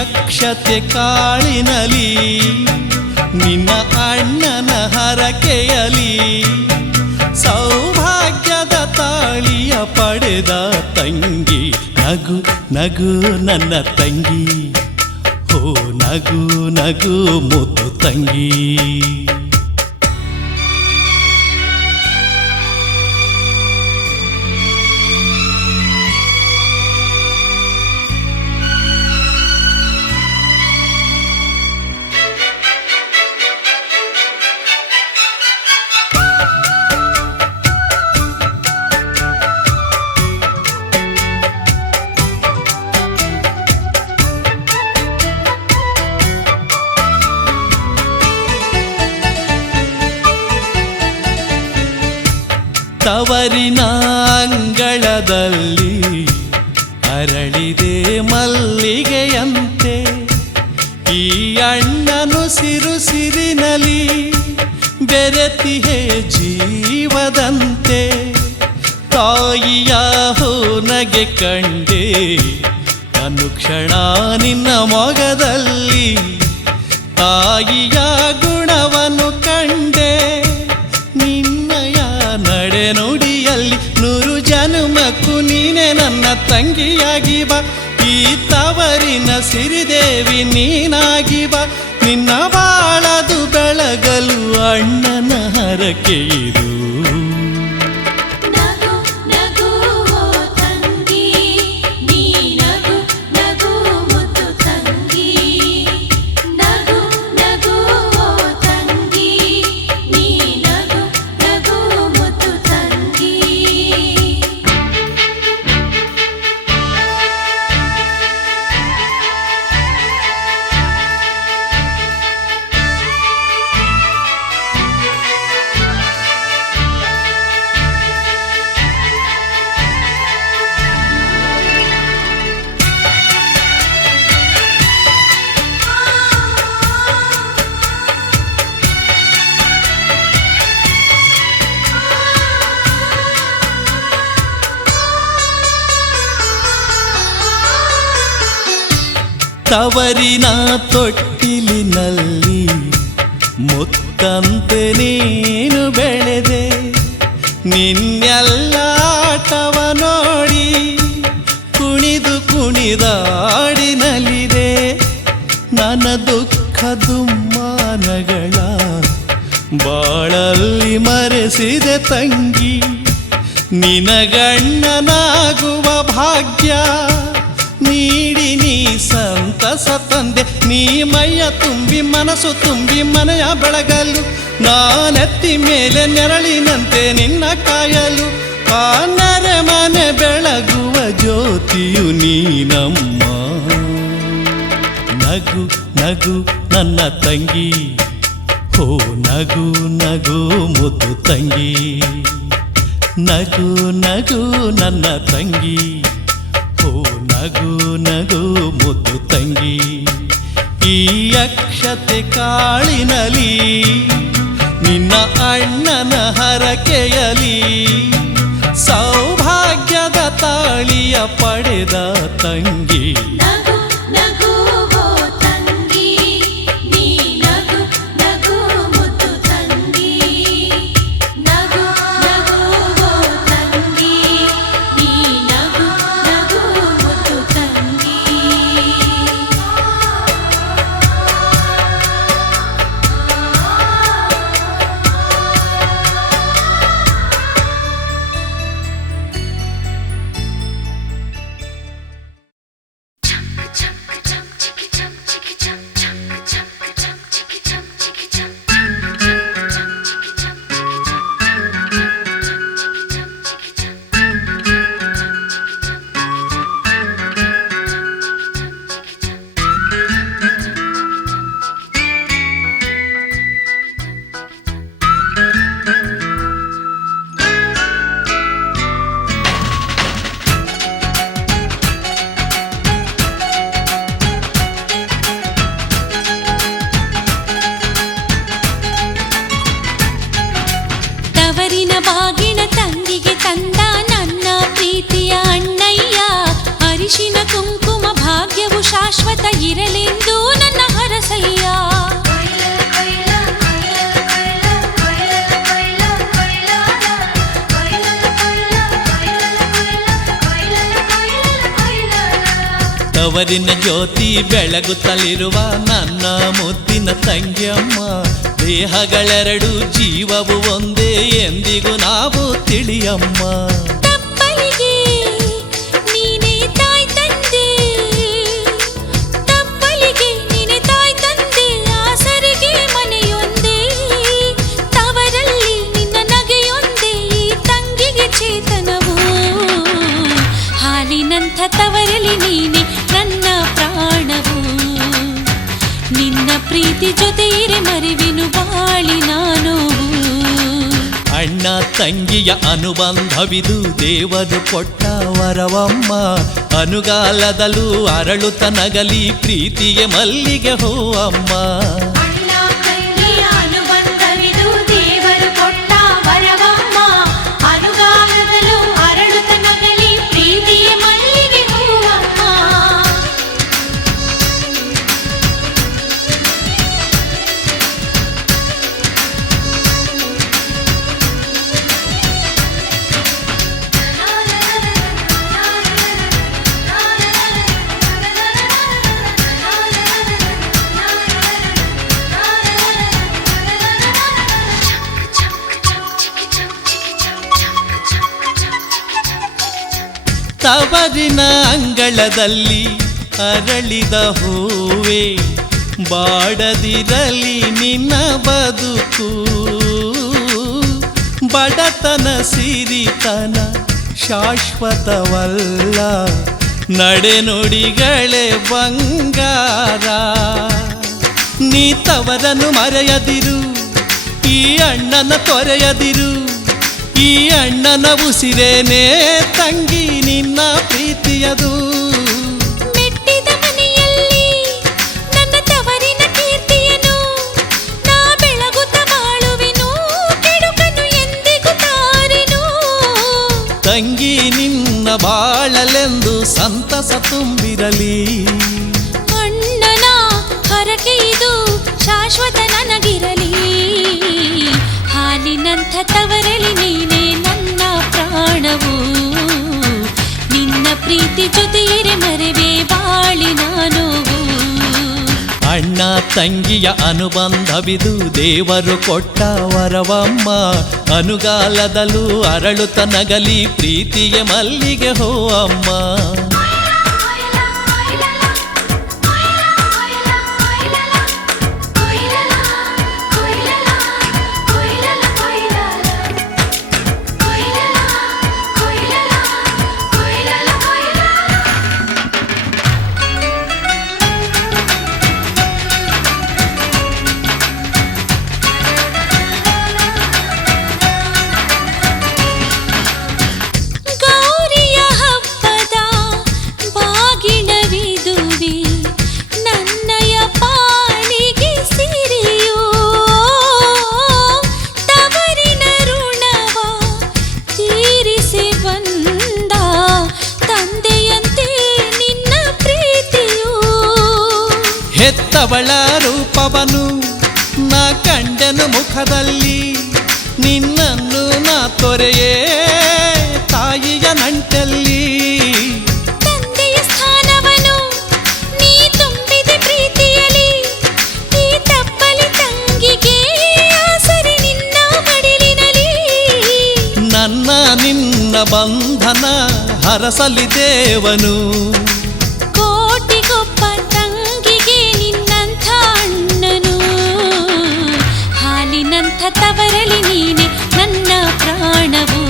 ಅಕ್ಷತೆ ಕಾಳಿನಲಿ ನಿನ್ನ ಅಣ್ಣನ ಹರಕೆಯಲಿ ಸೌಭಾಗ್ಯದ ತಾಳಿಯ ಪಡೆದ ತಂಗಿ ನಗು ನಗು ನನ್ನ ತಂಗಿ ಹೋ ನಗು ನಗು ಮುದ್ದು ತಂಗಿ ತವರಿನ ಅಂಗಳದಲ್ಲಿ ಅರಳಿದೆ ಮಲ್ಲಿಗೆಯಂತೆ ಈ ಅಣ್ಣನು ಸಿರಿನಲಿ ಬೆರೆತಿಹೆ ಜೀವದಂತೆ ತಾಯಿಯ ಹೊನಗೆ ಕಂಡೆ ಅನುಕ್ಷಣ ನಿನ್ನ ಮೊಗದಲ್ಲಿ ತಾಯಿಯ ಗುಣವನ್ನು ಕಂಡೆ ನಡೆ ನುಡಿಯಲ್ಲಿ 100 ಜನುಮಕ್ಕೂ ನೀನೆ ನನ್ನ ತಂಗಿಯಾಗಿ ಬಾ ಈ ತವರಿನ ಸಿರಿದೇವಿ ನೀನಾಗಿ ಬಾ ನಿನ್ನ ಬಾಳದು ಬೆಳಗಲು ಅಣ್ಣನ ಹರಕೆ ಇದು ತವರಿನ ತೊಟ್ಟಿಲಿನಲ್ಲಿ ಮುತ್ತಂತೆ ನೀನು ಬೆಳೆದೆ ನಿನ್ನೆಲ್ಲ ಆಟವ ನೋಡಿ ಕುಣಿದು ಕುಣಿದಾಡಿನಲಿದೆ ನನ್ನ ದುಃಖ ದುಮ್ಮಾನಗಳ ಬಾಳಲ್ಲಿ ಮರೆಸಿದೆ ತಂಗಿ ನಿನಗಣ್ಣನಾಗುವ ಭಾಗ್ಯ ನೀಡಿ ನೀ ಸಂತಸ ತಂದೆ ನೀ ಮೈಯ ತುಂಬಿ ಮನಸ್ಸು ತುಂಬಿ ಮನೆಯ ಬೆಳಗಲು ನಾನೆತ್ತಿ ಮೇಲೆ ನೆರಳಿನಂತೆ ನಿನ್ನ ಕಾಯಲು ಆ ನೆರೆ ಮನೆ ಬೆಳಗುವ ಜ್ಯೋತಿಯು ನೀನಮ್ಮ ನಗು ನಗು ನನ್ನ ತಂಗಿ ಹೋ ನಗು ನಗು ಮುದ್ದು ತಂಗಿ ನಗು ನಗು ನನ್ನ ತಂಗಿ ಹೋ ನಗು ನಗು ಮುದ್ದು ತಂಗಿ ಈ ಅಕ್ಷತೆ ಕಾಳಿನಲಿ ನಿನ್ನ ಅಣ್ಣನ ಹರಕೆಯಲಿ ಸೌಭಾಗ್ಯದ ತಾಳಿಯ ಪಡೆದ ತಂಗಿ ತವರಿನ ಬಾಗಿನ ತಂಗಿಗೆ ತಂದ ನನ್ನ ಪ್ರೀತಿಯ ಅಣ್ಣಯ್ಯ. ಅರಿಶಿನ ಕುಂಕುಮ ಭಾಗ್ಯವು ಶಾಶ್ವತ ಇರಲೆಂದು ನನ್ನ ಹರಸಯ್ಯ. ತವರಿನ ಜ್ಯೋತಿ ಬೆಳಗುತ್ತಲಿರುವ ನನ್ನ ಮುದ್ದಿನ ತಂಗಿಯಮ್ಮ. ದೇಹಗಳೆರಡು ಜೀವವು ಒಂದೇ ಎಂದಿಗೂ ನಾವು ತಿಳಿಯಮ್ಮ. ತಪ್ಪಲಿಗೆ ನೀನೇ ತಾಯ್ ತಂದೆ, ತಪ್ಪಲಿಗೆ ನೀನೇ ತಾಯ್ ತಂದೆ. ಆಸರಿಗೆ ಮನೆಯೊಂದೇ, ತವರಲ್ಲಿ ನಿನ್ನ ನಗೆಯೊಂದೇ. ಈ ತಂಗಿಗೆ ಚೇತನವು ಹಾಲಿನಂಥ ತವರಲಿ ನೀನೆ ನನ್ನ ಪ್ರಾಣವು. ನಿನ್ನ ಪ್ರೀತಿ ಜೊತೆ ಇರೆ ಮರೆವಿನು ಬಾಳಿ ನಾನು. ಅಣ್ಣ ತಂಗಿಯ ಅನುಬಂಧವಿದು ದೇವರು ಕೊಟ್ಟ ವರವಮ್ಮ. ಅನುಗಾಲದಲ್ಲೂ ಅರಳುತ್ತ ನಗಲಿ ಪ್ರೀತಿಗೆ ಮಲ್ಲಿಗೆ ಹೂವಮ್ಮ. ತವರಿನ ಅಂಗಳದಲ್ಲಿ ಅರಳಿದ ಹೂವೆ, ಬಾಡದಿರಲಿ ನಿನ್ನ ಬದುಕು. ಬಡತನ ಸಿರಿತನ ಶಾಶ್ವತವಲ್ಲ, ನಡೆನುಡಿಗಳೇ ಬಂಗಾರ. ನೀ ತವರನ್ನು ಮರೆಯದಿರು, ಈ ಅಣ್ಣನ ತೊರೆಯದಿರು. ಈ ಅಣ್ಣನ ಉಸಿರೇನೇ ತಂಗಿ ನಿನ್ನ ಪ್ರೀತಿಯದು. ಮೆಟ್ಟಿದ ಮನೆಯಲ್ಲಿ ನನ್ನ ತವರಿನ ಕೀರ್ತಿಯನು ನಾ ಬೆಳಗುತ್ತ ಬಾಳುವೆನು. ಕೆಡುಕನು ಎಂದಿಗೂ ತಾರೆನು. ತಂಗಿ ನಿನ್ನ ಬಾಳಲೆಂದು ಸಂತಸ ತುಂಬಿರಲಿ. ಅಣ್ಣನ ಹರಕೆ ಇದು ಶಾಶ್ವತ ನನಗಿರಲಿ. ಹಾಲಿನಂಥ ತವರಲಿ ನೀನೇ ನನ್ನ ಪ್ರಾಣವು. ನಿನ್ನ ಪ್ರೀತಿ ಜೊತೆ ಇರೆ ಮರೆವೆ ಬಾಳಿ ನಾನು. ಅಣ್ಣ ತಂಗಿಯ ಅನುಬಂಧವಿದು ದೇವರು ಕೊಟ್ಟ ವರವಮ್ಮ. ಅನುಗಾಲದಲ್ಲೂ ಅರಳುತ್ತ ನಗಲಿ ಪ್ರೀತಿಗೆ ಮಲ್ಲಿಗೆ ಹೂವಮ್ಮ. ಹೆತ್ತವಳ ರೂಪವನು ನಾ ಕಂಡೆನು ಮುಖದಲ್ಲಿ. ನಿನ್ನನ್ನು ನಾ ತೊರೆಯೇ ತಾಯಿಯ ನಂಟಲ್ಲಿ. ತಂದೆಯ ಸ್ಥಾನವನು ನೀ ತುಂಬಿದೆ ಪ್ರೀತಿಯಲಿ. ಈ ತಪ್ಪಲಿ ತಂಗಿಗೆ ಆಸರೆ ನಿನ್ನ ಮಡಿಲಿನಲಿ. ನನ್ನ ನಿನ್ನ ಬಂಧನ ಹರಸಲಿ ದೇವನು. ಕೋಟಿಗೊಬ್ಬ ತಂಗಿಗೆ ನಿನ್ನಂಥ ಅಣ್ಣನು. ಹಾಲಿನಂಥ ತವರಲಿ ನೀನೆ ನನ್ನ ಪ್ರಾಣವು.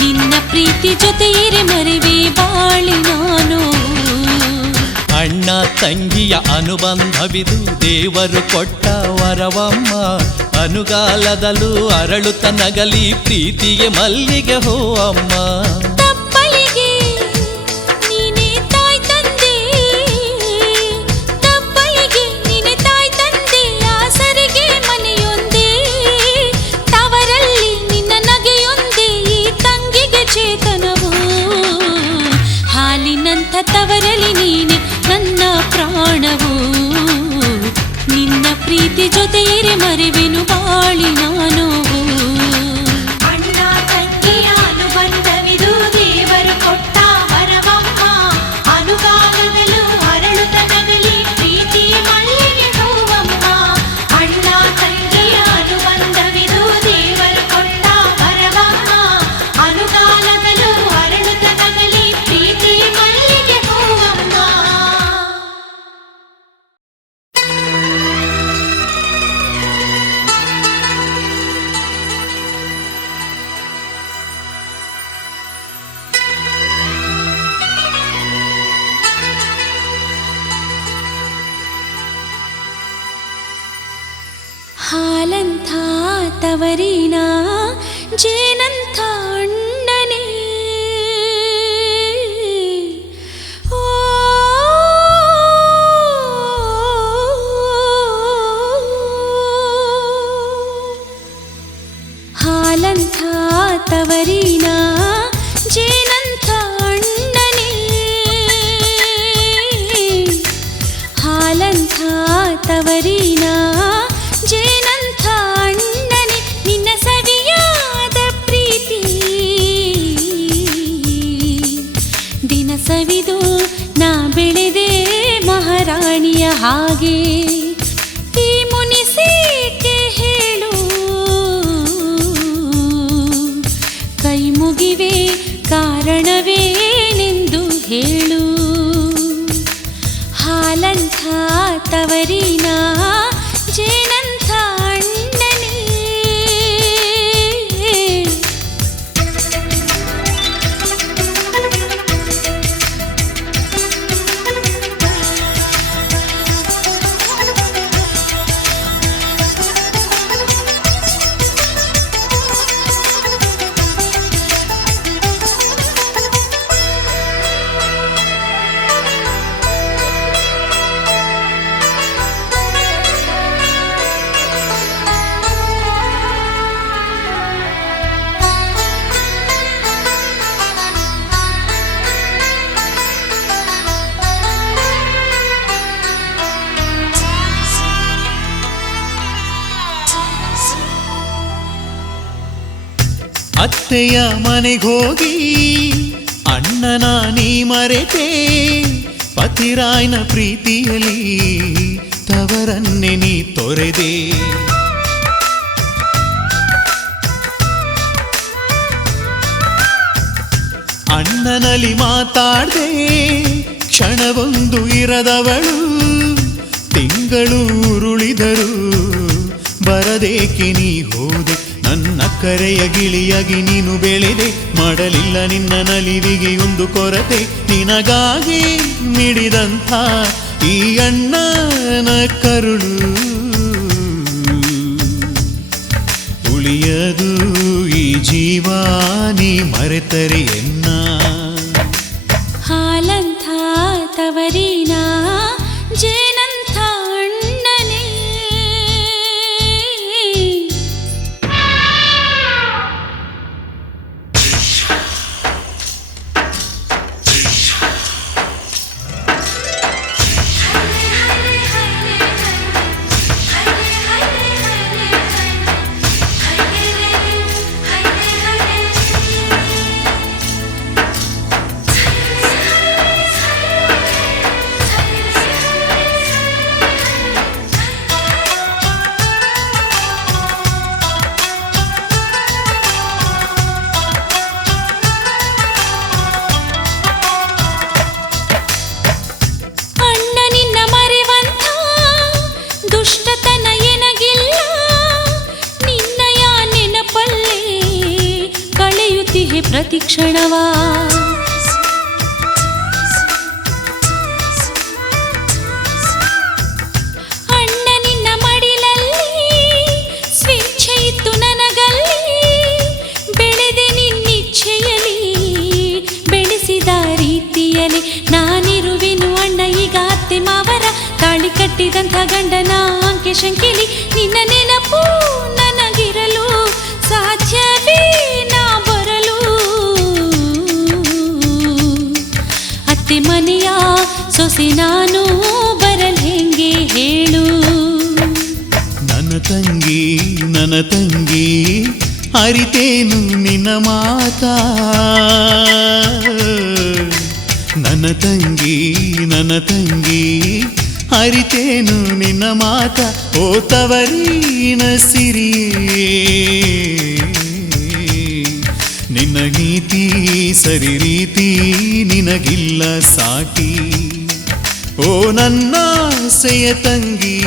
ನಿನ್ನ ಪ್ರೀತಿ ಜೊತೆ ಇರೆ ಮರೆವೆ ಬಾಳಿ ನಾನು. ಅಣ್ಣ ತಂಗಿಯ ಅನುಬಂಧವಿದು ದೇವರು ಕೊಟ್ಟ ವರವಮ್ಮ. ಅನುಗಾಲದಲ್ಲೂ ಅರಳುತ್ತ ನಗಲಿ ಪ್ರೀತಿಗೆ ಮಲ್ಲಿಗೆ ಹೂವಮ್ಮ. ತಪ್ಪಲಿಗೆ ನೀನೇ ತಾಯ್ ತಂದೆ, ತಪ್ಪಲಿಗೆ ನೀನೇ ತಾಯ್ ತಂದೆ. ಆಸರಿಗೆ ಮನೆಯೊಂದೇ, ತವರಲ್ಲಿ ತವರಿನ ಜೇನಂಥ ಅಣ್ಣನೇ. ಓ ಹಾಲಂಥ ತವರಿನ ಜೇನಂಥ ಅಣ್ಣನೇ. ಹಾಲಂಥ ತವರಿನ ಜೇನಂಥ ಅಣ್ಣನೇ. ನಿನ್ನ ಸವಿಯಾದ ಪ್ರೀತಿ ದಿನ ಸವಿದು ನಾ ಬೆಳೆದೆ ಮಹಾರಾಣಿಯ ಹಾಗೆ. ಈ ಮುನಿಸೇಕೆ ಹೇಳು, ಕೈ ಮುಗಿವೆ ಕಾರಣವೇನೆಂದು ಹೇಳು. ಹಾಲಂಥ ತವರಿನ ಜೇನಂಥ ಅಣ್ಣನೇ. ಅತ್ತೆಯ ಮನೆಗೋಗಿ ಅಣ್ಣನ ನೀ ಮರೆತೆ, ಪತಿರಾಯ್ನ ಪ್ರೀತಿಯಲಿ ತವರನ್ನೇ ನೀ ತೊರೆದೆ. ಅಣ್ಣನಲ್ಲಿ ಮಾತಾಡ್ದೆ ಕ್ಷಣವೊಂದು ಇರದವಳು, ತಿಂಗಳು ಉರುಳಿದರು ಬರದೇಕೆ ನೀ ಹೋದೆ. ನನ್ನ ಕರೆಯ ಗಿಳಿಯಾಗಿ ನೀನು ಬೆಳೆದೆ, ಮಾಡಲಿಲ್ಲ ನಿನ್ನ ನಲಿವಿಗೆ ಒಂದು ಕೊರತೆ. ನಿನಗಾಗಿ ಮಿಡಿದಂಥ ಈ ಅಣ್ಣನ ಕರುಳು ಉಳಿಯದು ಈ ಜೀವ ನೀ ಮರೆತರೆ ಎನ್ನ. ಹಾಲಂಥ ತವರಿನ ಜೇನಂಥ ಅಣ್ಣನೇ. ಪ್ರತಿಕ್ಷಣವ ಅಣ್ಣ ನಿನ್ನ ಮಡಿಲಲ್ಲಿ ಸ್ವೇಚ್ಛೆ ಇತ್ತು ನನಗಲ್ಲಿ. ಬೆಳೆದೆ ನಿನ್ನಿಚ್ಛೆಯಲಿ ಬೆಳೆಸಿದ ರೀತಿಯಲ್ಲಿ. ನಾನಿರುವೆನು ಅಣ್ಣ ಈಗ ಅತ್ತೆ ಮಾವರ ತಾಳಿ ಕಟ್ಟಿದಂಥ ಗಂಡನ ಅಂಕೆ ಶಂಕೆಲಿ. ನಿನ್ನ ನೆನಪು ನನಗಿರಲು ಸಾಧ್ಯವೇ ನಾ ಬರಲು. ಅತ್ತೆ ಮನೆಯ ಸೊಸೆ ನಾನು ಬರಲ್ ಹೆಂಗೆ ಹೇಳು. ನನ್ನ ತಂಗಿ ಅರಿತೇನು ನಿನ್ನ ಮಾತಾ. ನನ್ನ ತಂಗಿ ಅರಿತೇನು ನಿನ್ನ ಮಾತ. ಓ ತವರಿನ ಸಿರಿಯೇ ನಿನ್ನ ನೀತಿ ಸರಿ ರೀತಿ ನಿನಗಿಲ್ಲ ಸಾಟಿ. ಓ ನನ್ನಾಸೆಯ ತಂಗಿ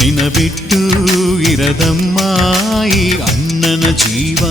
ನಿನ್ನ ಬಿಟ್ಟು ಇರದಮ್ಮ ಈ ಅಣ್ಣನ ಜೀವ.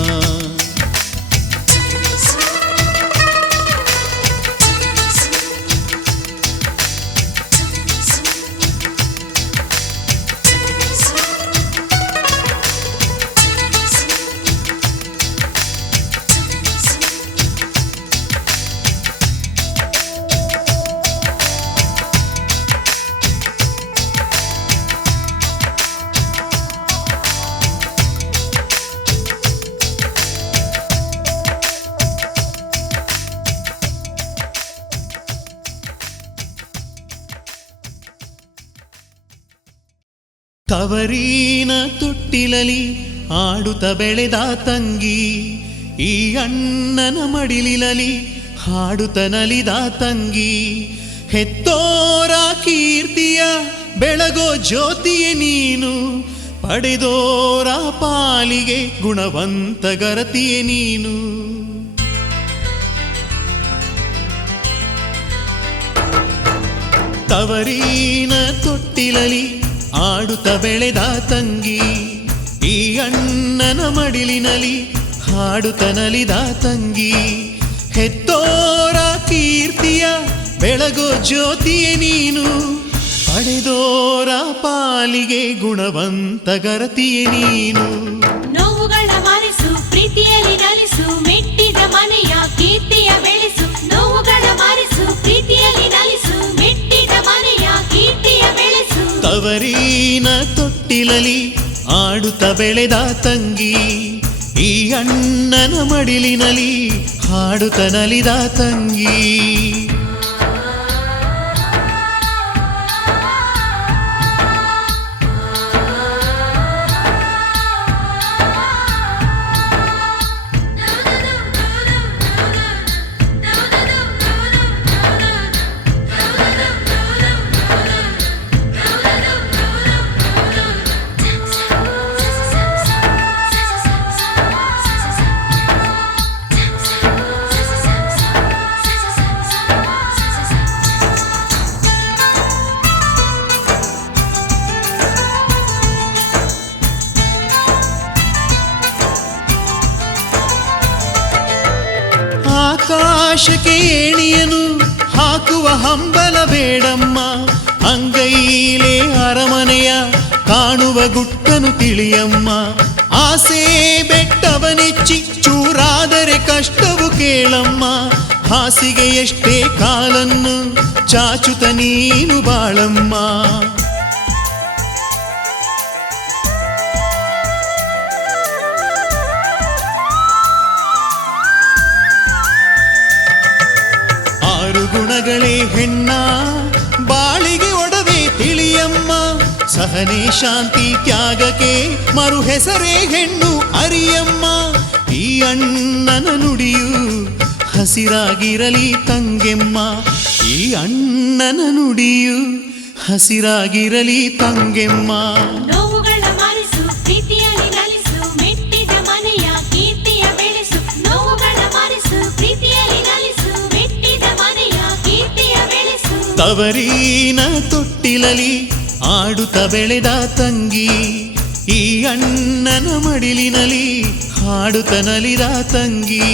ತವರಿನ ತೊಟ್ಟಿಲಲಿ ಆಡುತ್ತ ಬೆಳೆದ ತಂಗಿ, ಈ ಅಣ್ಣನ ಮಡಿಲಿಲಲಿ ಹಾಡುತ್ತ ನಲಿದ ತಂಗಿ. ಹೆತ್ತೋರ ಕೀರ್ತಿಯ ಬೆಳಗೋ ಜ್ಯೋತಿಯೇ ನೀನು, ಪಡೆದೋರ ಪಾಲಿಗೆ ಗುಣವಂತ ಗರತಿಯೇ ನೀನು. ತವರಿನ ತೊಟ್ಟಿಲಲಿ ಆಡುತ್ತ ಬೆಳೆದ ತಂಗಿ, ಈ ಅಣ್ಣನ ಮಡಿಲಿನಲಿ ಹಾಡುತ್ತ ನಲಿದ ತಂಗಿ. ಹೆತ್ತೋರ ಕೀರ್ತಿಯ ಬೆಳಗೋ ಜ್ಯೋತಿಯೇ ನೀನು, ಪಡೆದೋರ ಪಾಲಿಗೆ ಗುಣವಂತ ಗರತಿಯೇ ನೀನು. ನೋವುಗಳ ಮರೆಸು, ಪ್ರೀತಿಯಲ್ಲಿ ನಲಿಸು, ಮೆಟ್ಟಿದ ಮನೆಯ ಕೀರ್ತಿಯ ಬೆಳೆಸು. ನೋವುಗಳ ಮರೆಸು, ಪ್ರೀತಿಯಲ್ಲಿ ನಲಿಸು, ಮೆಟ್ಟಿದ ಮನೆಯ ಕೀರ್ತಿಯ ಬೆಳೆಸು. ತವರಿನ ತೊಟ್ಟಿಲಲಿ ಆಡುತ್ತ ಬೆಳೆದ ತಂಗಿ, ಈ ಅಣ್ಣನ ಮಡಿಲಿನಲಿ ಹಾಡುತ್ತ ನಲಿದ ತಂಗಿ. ಆಕಾಶಕ್ಕೆ ಏಣಿಯನು ಹಾಕುವ ಹಂಬಲ ಬೇಡಮ್ಮ, ಅಂಗೈಲೇ ಅರಮನೆಯ ಕಾಣುವ ಗುಟ್ಟನು ತಿಳಿಯಮ್ಮ. ಆಸೆ ಬೆಟ್ಟವನೆಚ್ಚಿ ಚೂರಾದರೆ ಕಷ್ಟವು ಕೇಳಮ್ಮ, ಹಾಸಿಗೆ ಎಷ್ಟೇ ಕಾಲನ್ನು ಚಾಚುತ ನೀನು ಬಾಳಮ್ಮ. ಗುಣಗಳೇ ಹೆಣ್ಣ ಬಾಳಿಗೆ ಒಡವೆ ತಿಳಿಯಮ್ಮ, ಸಹನೆ ಶಾಂತಿ ತ್ಯಾಗಕ್ಕೆ ಮರು ಹೆಸರೇ ಹೆಣ್ಣು ಅರಿಯಮ್ಮ. ಈ ಅಣ್ಣನ ನುಡಿಯು ಹಸಿರಾಗಿರಲಿ ತಂಗೆಮ್ಮ, ಈ ಅಣ್ಣನ ನುಡಿಯು ಹಸಿರಾಗಿರಲಿ ತಂಗೆಮ್ಮ. ನೋವುಗಳ ಮರೆಸು, ಪ್ರೀತಿಯಲ್ಲಿ ನಲಿಸು, ಮೆಟ್ಟಿದ ಮನೆಯ ಕೀರ್ತಿಯ ಬೆಳೆಸು. ನೋವುಗಳ ಮರೆಸು, ಪ್ರೀತಿಯಲ್ಲಿ ನಲಿಸು, ಮೆಟ್ಟಿದ ಮನೆಯ ಕೀರ್ತಿಯ ಬೆಳೆಸು. ತವರಿನ ತೊಟ್ಟಿಲಲಿ ಆಡುತ್ತ ಬೆಳೆದ ತಂಗಿ, ಈ ಅಣ್ಣನ ಮಡಿಲಿನಲಿ ಹಾಡುತ್ತ ನಲಿದ ತಂಗಿ.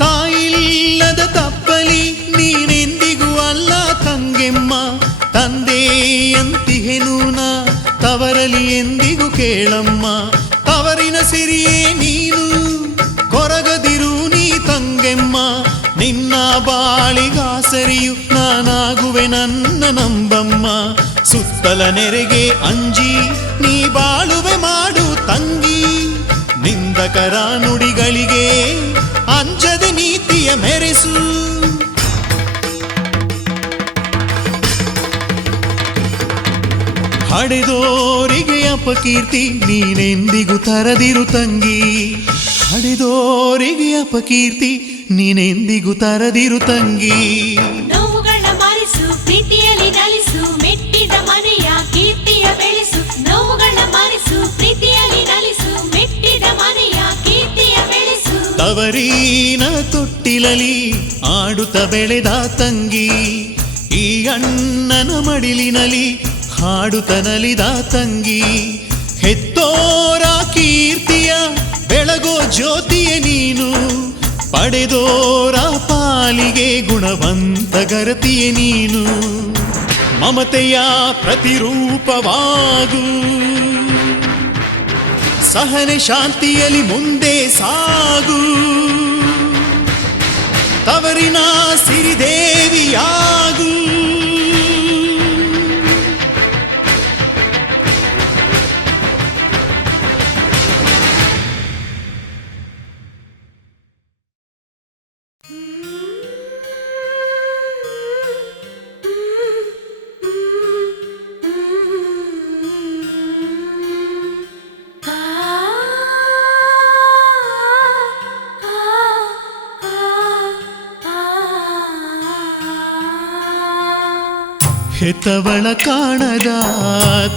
ತಾಯಿಲ್ಲದ ತಪ್ಪಲಿ ನೀನೆಂದಿಗೂ ಅಲ್ಲ ತಂಗೆಮ್ಮ, ತಂದೆಯಂತಿಹೆನು ನಾ ತವರಲಿ ಎಂದಿಗೂ ಕೇಳಮ್ಮ. ತವರಿನ ಸಿರಿಯೇ ನೀನು ಕೊರಗದಿರು ನೀ ತಂಗೆಮ್ಮ, ನಿನ್ನ ಬಾಳಿಗಾಸರಿಯು ನಾನಾಗುವೆ ನನ್ನ ನಂಬಮ್ಮ. ಸುತ್ತಲ ನೆರೆಗೆ ಅಂಜಿ ನೀ ಬಾಳುವೆ ಮಾಡು ತಂಗಿ, ನಿಂದಕರ ನುಡಿಗಳಿಗೆ ಅಂಜದೆ ನೀತಿಯ ಮೆರೆಸು. ಹಡೆದೋರಿಗೆ ಅಪಕೀರ್ತಿ ನೀನೆಂದಿಗೂ ತರದಿರು ತಂಗಿ, ಹಡೆದೋರಿಗೆ ಅಪಕೀರ್ತಿ ನೀನೆಂದಿಗೂ ತರದಿರು ತಂಗಿ. ನೋವುಗಳ ಮರೆಸು, ಪ್ರೀತಿಯಲ್ಲಿ ನಲಿಸು, ಮೆಟ್ಟಿದ ಮನೆಯ ಕೀರ್ತಿಯ ಬೆಳೆಸು. ನೋವುಗಳ ಮರೆಸು, ಪ್ರೀತಿಯಲ್ಲಿ ನಲಿಸು, ಮೆಟ್ಟಿದ ಮನೆಯ ಕೀರ್ತಿಯ ಬೆಳೆಸು. ತವರಿನ ತೊಟ್ಟಿಲಲಿ ಆಡುತ್ತ ಬೆಳೆದ ತಂಗಿ, ಈ ಅಣ್ಣನ ಮಡಿಲಿನಲಿ ಹಾಡುತ್ತ ನಲಿದ ತಂಗಿ. ಹೆತ್ತೋರ ಕೀರ್ತಿಯ ಬೆಳಗೋ ಜ್ಯೋತಿಯೇ ನೀನು, ಪಡೆದೋರ ಪಾಲಿಗೆ ಗುಣವಂತ ಗರತಿಯೇ ನೀನು. ಮಮತೆಯ ಪ್ರತಿರೂಪವಾಗು, ಸಹನೆ ಶಾಂತಿಯಲ್ಲಿ ಮುಂದೆ ಸಾಗು, ತವರಿನ ಸಿರಿದೇವಿಯಾಗು. ಹೆತ್ತವಳ ಕಾಣದ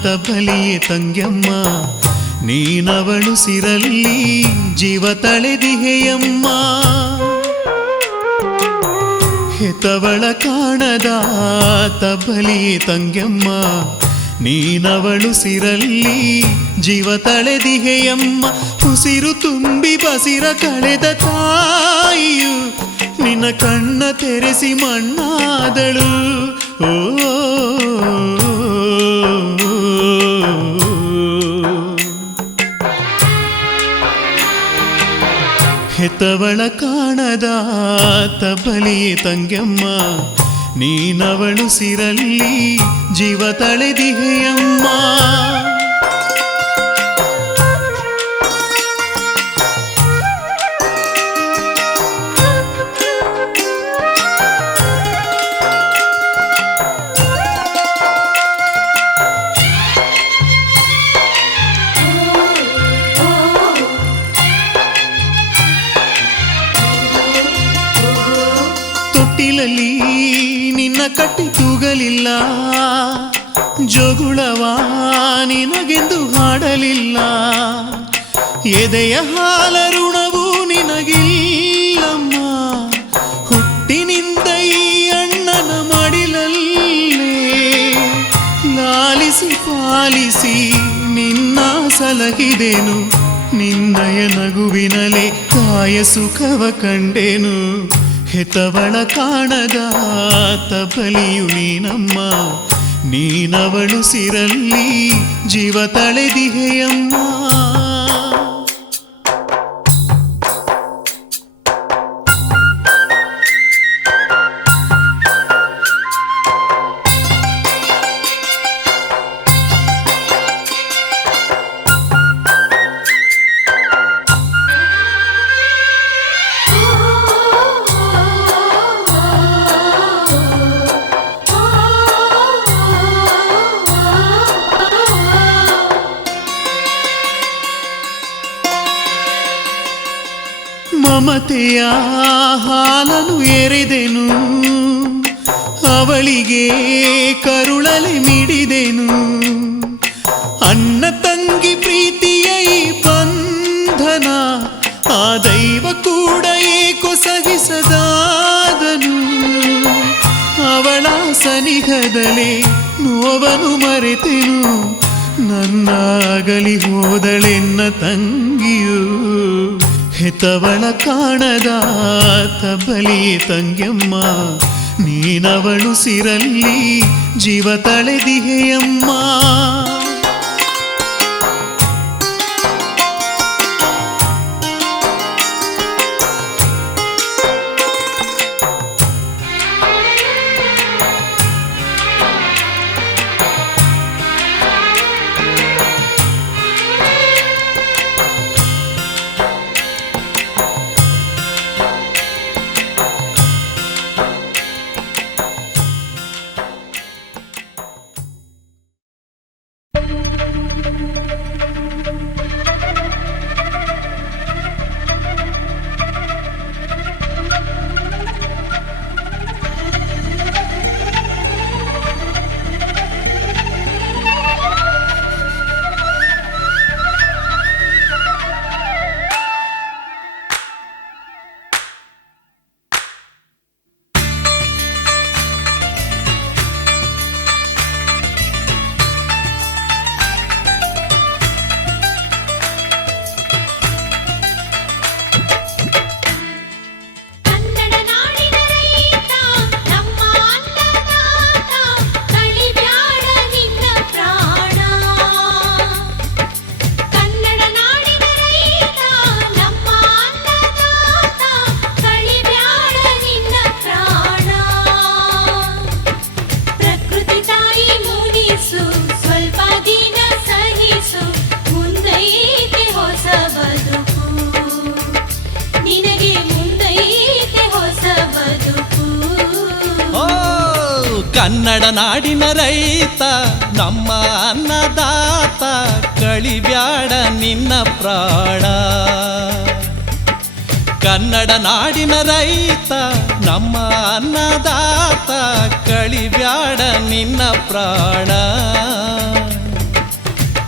ತಬಲಿಯೇ ತಂಗ್ಯಮ್ಮ, ನೀನವಳು ಸಿರಲ್ಲಿ ಜೀವ ತಳೆದಿಹೆಯಮ್ಮ. ಹೆತ್ತವಳ ಕಾಣದ ತಬಲಿಯೇ ತಂಗ್ಯಮ್ಮ, ನೀನವಳು ಸಿರಲ್ಲಿ ಜೀವ ತಳೆದಿಹೆಯಮ್ಮ. ಉಸಿರು ತುಂಬಿ ಬಸಿರ ಕಳೆದ ತಾಯಿಯು ನಿನ್ನ ಕಣ್ಣ ತೆರೆಸಿ ಮಣ್ಣಾದಳು. ಓ ಹೆತ್ತವಳ ಕಾಣದ ತಬಲಿಯೇ ತಂಗ್ಯಮ್ಮ, ನೀನವಳು ಸಿರಲ್ಲಿ ಜೀವ ತಳೆದಿಹೆಯಮ್ಮ. ತೊಟ್ಟಿಲಲ್ಲಿ ನಿನ್ನ ಕಟ್ಟಿ ತೂಗಲಿಲ್ಲ, ಜೋಗುಳವ ನಿನಗೆಂದು ಹಾಡಲಿಲ್ಲ. ಎದೆಯ ಹಾಲ ಋಣವು ನಿನಗಿಲ್ಲಮ್ಮ, ಹುಟ್ಟಿನಿಂದ ಈ ಅಣ್ಣನ ಮಡಿಲಲ್ಲೇ ಲಾಲಿಸಿ ಪಾಲಿಸಿ ನಿನ್ನ ಸಲಹಿದೆನು. ನಿನ್ನಯ ನಗುವಿನಲೆ ಕಾಯ ಸುಖವ ಕಂಡೆನು. ಹೆತ್ತವಳ ಕಾಣದ ತಬಲಿಯು ನೀನಮ್ಮ, ನೀನವಳು ಸಿರಲ್ಲಿ ಜೀವ ತಳೆದಿಹೆಯಮ್ಮ. ಮಮತೆಯ ಹಾಲನು ಎರೆದೆನು, ಅವಳಿಗೆ ಕರುಳಲೆ ಮಿಡಿದೆನು. ಅಣ್ಣ ತಂಗಿ ಪ್ರೀತಿಯ ಈ ಬಂಧನ, ಆ ದೈವ ಕೂಡ ಏಕೋ ಸಹಿಸದಾದನು. ಅವಳ ಸನಿಹದಲೇ ನೋವನು ಮರೆತೆನು, ನನ್ನಾಗಲಿ ಹೋದಳೆನ್ನ ತಂಗಿಯು. ಹೆತ್ತವಳ ಕಾಣದ ತಬಲಿಯೇ ತಂಗ್ಯಮ್ಮ, ನೀನವಳು ಸಿರಲ್ಲಿ ಜೀವ ತಳೆದಿಹೆಯಮ್ಮ. ಕನ್ನಡ ನಾಡಿನ ರೈತ ನಮ್ಮ ಅನ್ನದಾತ ಕಳಿಬ್ಯಾಡ ನಿನ್ನ ಪ್ರಾಣ. ಕನ್ನಡ ನಾಡಿನ ರೈತ ನಮ್ಮ ಅನ್ನದಾತ ಕಳಿಬ್ಯಾಡ ನಿನ್ನ ಪ್ರಾಣ.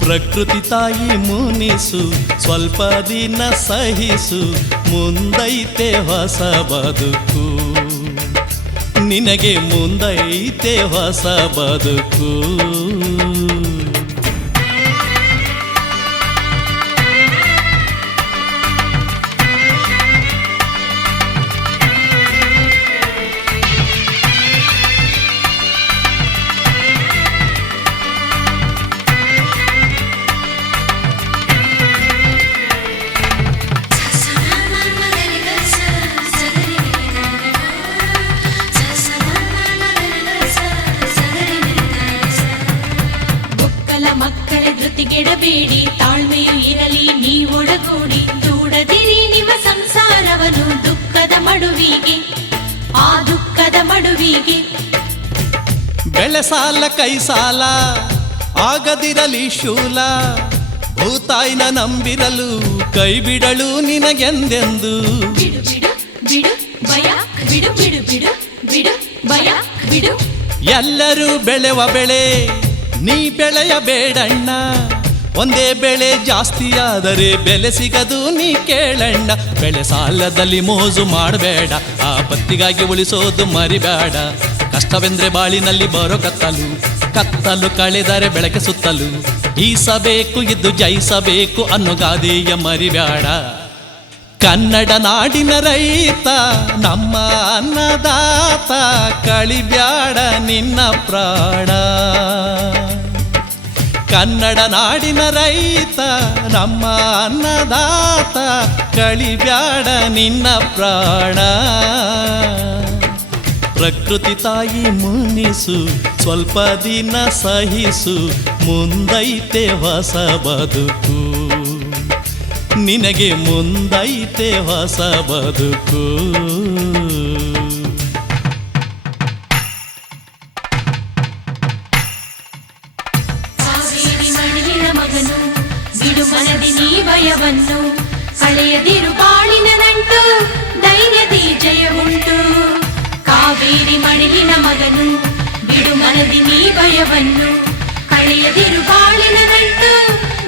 ಪ್ರಕೃತಿ ತಾಯಿ ಮುನಿಸು ಸ್ವಲ್ಪ ದಿನ ಸಹಿಸು, ಮುಂದೈತೆ ಹೊಸ ಬದುಕು, ನಿನಗೆ ಮುಂದೈತೆ ಹೊಸ ಬದುಕು. ಮಕ್ಕಳ ಧೃತಿಗೆಡಬೇಡಿ, ತಾಳ್ಮೆಯು ಇರಲಿ ನೀವೊಡಗೂಡಿ, ದೂಡದಿರಿ ನಿಮ್ಮ ಸಂಸಾರವನ್ನು ದುಃಖದ ಮಡುವಿಗೆ, ಆ ದುಃಖದ ಮಡುವಿಗೆ. ಬೆಳೆ ಸಾಲ ಕೈ ಸಾಲ ಆಗದಿರಲಿ ಶೂಲ, ಭೂತಾಯಿನ ನಂಬಿರಲು ಕೈ ಬಿಡಲು ನಿನಗೆಂದೆಂದು. ಬಿಡು ಬಿಡು ಬಿಡು ಭಯ, ಬಿಡು ಬಿಡು ಬಿಡು ಬಿಡು ಭಯ ಬಿಡು. ಎಲ್ಲರೂ ಬೆಳೆವ ಬೆಳೆ ನೀ ಬೆಳೆಯಬೇಡಣ್ಣ, ಒಂದೇ ಬೆಳೆ ಜಾಸ್ತಿಯಾದರೆ ಬೆಲೆ ಸಿಗದು ನೀ ಕೇಳಣ್ಣ. ಬೆಳೆ ಸಾಲದಲ್ಲಿ ಮೋಜು ಮಾಡಬೇಡ, ಆ ಬತ್ತಿಗಾಗಿ ಉಳಿಸೋದು ಮರಿಬೇಡ. ಕಷ್ಟವೆಂದ್ರೆ ಬಾಳಿನಲ್ಲಿ ಬರೋ ಕತ್ತಲು, ಕತ್ತಲು ಕಳೆದರೆ ಬೆಳಕೆ ಸುತ್ತಲು. ಈಸಬೇಕು ಇದ್ದು ಜಯಿಸಬೇಕು ಅನ್ನೋ ಗಾದೆಯ ಮರಿಬೇಡ. ಕನ್ನಡ ನಾಡಿನ ರೈತ ನಮ್ಮ ಅನ್ನದಾತ ಕಳಿಬ್ಯಾಡ ನಿನ್ನ ಪ್ರಾಣ. ಕನ್ನಡ ನಾಡಿನ ರೈತ ನಮ್ಮ ಅನ್ನದಾತ ಕಳಿಬ್ಯಾಡ ನಿನ್ನ ಪ್ರಾಣ. ಪ್ರಕೃತಿ ತಾಯಿ ಮುನಿಸು ಸ್ವಲ್ಪ ದಿನ ಸಹಿಸು, ಮುಂದೈತೆ ಹೊಸ ಬದುಕು, ನಿನಗೆ ಮುಂದೈತೆ ಹೊಸ ಬದುಕು. ಕಾವೇರಿ ಮಡಿಲಿನ ಮಗನು ಬಿಡು ಮನದಿ ನೀ ಭಯವನ್ನು, ಹಳೆಯದಿರು ಬಾಳಿನ ನಂಟು ಧೈರ್ಯದಿ ಜಯ ಉಂಟು. ಕಾವೇರಿ ಮಡಿಲಿನ ಮಗನು ಬಿಡು ಮನದಿ ನೀ ಭಯವನ್ನು, ಹಳೆಯದಿರು ಬಾಳಿನ ನಂಟು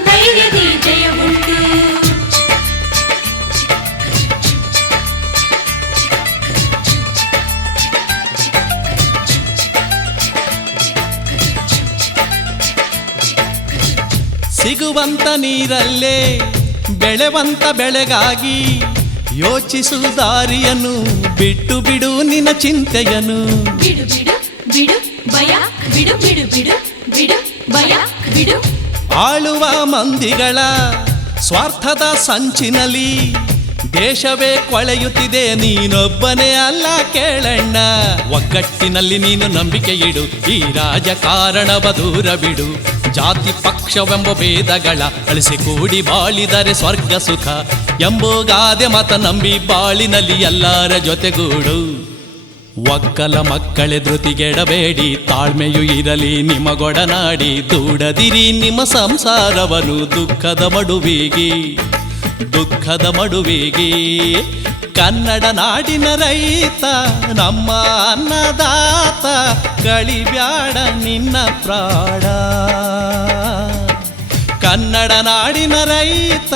ಧೈರ್ಯದಿ ಜಯ ಉಂಟು. ಸಿಗುವಂತ ನೀರಲ್ಲೇ ಬೆಳೆವಂತ ಬೆಳೆಗಾಗಿ ಯೋಚಿಸು ದಾರಿಯನ್ನು, ಬಿಟ್ಟು ಬಿಡು ನಿನ್ನ ಚಿಂತೆಯನು. ಬಿಡು ಬಿಡು ಬಿಡು ಭಯ, ಬಿಡು ಬಿಡು ಬಿಡು ಬಿಡು ಭಯ ಬಿಡು. ಆಳುವ ಮಂದಿಗಳ ಸ್ವಾರ್ಥದ ಸಂಚಿನಲ್ಲಿ ದೇಶವೇ ಕೊಳೆಯುತ್ತಿದೆ, ನೀನೊಬ್ಬನೇ ಅಲ್ಲ ಕೇಳಣ್ಣ. ಒಗ್ಗಟ್ಟಿನಲ್ಲಿ ನೀನು ನಂಬಿಕೆ ಇಡು, ಈ ರಾಜಕಾರಣವ ದೂರ ಬಿಡು. ಜಾತಿ ಪಕ್ಷವೆಂಬ ಭೇದಗಳ ಅಳಿಸಿ ಕೂಡಿ ಬಾಳಿದರೆ ಸ್ವರ್ಗ ಸುಖ ಎಂಬೋ ಗಾದೆ ಮತ ನಂಬಿ ಬಾಳಿನಲ್ಲಿ ಎಲ್ಲರ ಜೊತೆಗೂಡು. ಒಕ್ಕಲ ಮಕ್ಕಳೇ ಧೃತಿಗೆಡಬೇಡಿ, ತಾಳ್ಮೆಯು ಇರಲಿ ನಿಮಗೊಡನಾಡಿ, ದೂಡದಿರಿ ನಿಮ್ಮ ಸಂಸಾರವನ್ನು ದುಃಖದ ಮಡುವಿಗೆ, ದುಃಖದ ಮಡುವಿಗೆ. ಕನ್ನಡ ನಾಡಿನ ರೈತ ನಮ್ಮ ಅನ್ನದಾತ ಕಳಿಬ್ಯಾಡ ನಿನ್ನ ಪ್ರಾಣ. ಕನ್ನಡ ನಾಡಿನ ರೈತ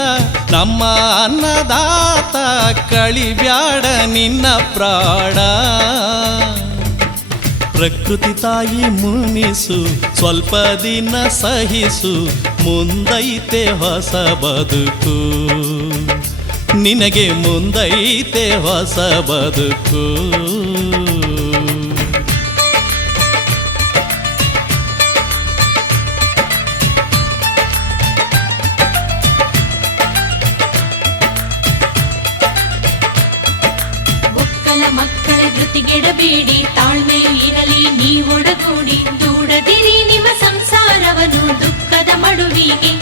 ನಮ್ಮ ಅನ್ನದಾತ ಕಳಿಬ್ಯಾಡ ನಿನ್ನ ಪ್ರಾಣ. ಪ್ರಕೃತಿ ತಾಯಿ ಮುನಿಸು ಸ್ವಲ್ಪ ದಿನ ಸಹಿಸು, ಮುಂದೈತೆ ಹೊಸ ಬದುಕು, ನಿನಗೆ ಮುಂದೈತೆ ಹೊಸ ಬದುಕು. ಒಕ್ಕಲ ಮಕ್ಕಳ ಧೃತಿಗೆಡಬೇಡಿ, ತಾಳ್ಮೆಯು ಇರಲಿ ನೀವೊಡಗೂಡಿ, ದೂಡದಿರಿ ನಿಮ್ಮ ಸಂಸಾರವನ್ನು ದುಃಖದ ಮಡುವಿಗೆ,